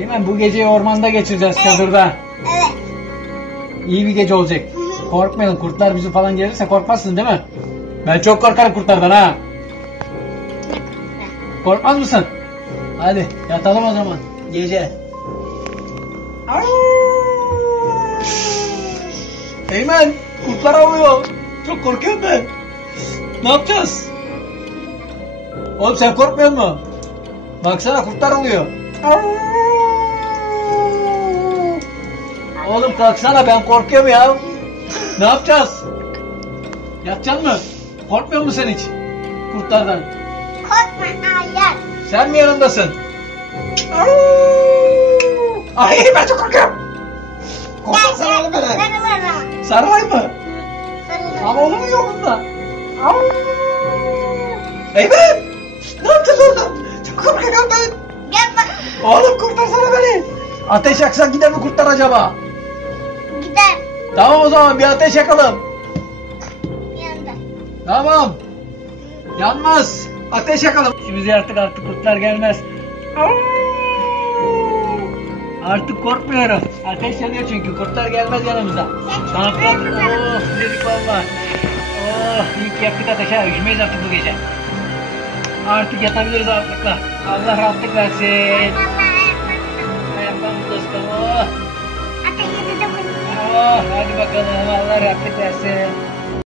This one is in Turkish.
Eymen, bu geceyi ormanda geçireceğiz, çadırda. Evet. İyi bir gece olacak. Korkmayalım, kurtlar bizi falan gelirse korkmazsın değil mi? Ben çok korkarım kurtlardan ha. Korkmaz mısın? Hadi yatalım o zaman gece. Eymen, kurtlar avlıyor. Çok korkuyorum ben. Ne yapacağız? Oğlum sen korkmuyor musun? Baksana, kurtlar avlıyor. Oğlum kalksana, ben korkuyorum ya. Ne yapacağız? Yatacaksın mı? Korkmuyor musun sen hiç? Kurtlardan. Korkma, hayır. Sen mi yanındasın? Ay, ben çok korkuyorum. Korkarsana oğlum beni. Sarılırım. Sarılayım mı? Sarılırım. Ama olur mu yolunda? Eymen! Ne yapacağız orada? Çok korkuyorum ben. Gel bak. Oğlum kurtarsana beni. Ateş yaksak gider mi kurtlar acaba? Gider. Tamam, o zaman bir ateş yakalım. Yanında. Tamam. Yanmaz. Ateş yakalım. Bize artık kurtlar gelmez. Artık korkmuyorum. Ateş yanıyor çünkü. Kurtlar gelmez yanımıza. Rahatladık. Oh dedik valla. Oh, ilk yaktık ateşe. Üşümeyiz artık bu gece. Artık yatabiliriz rahatlıkla. Allah rahatlık versin. Ayaklarımız dostum. Oh. Ateşi de dokun. Oh, hadi bakalım. Allah rahatlık versin.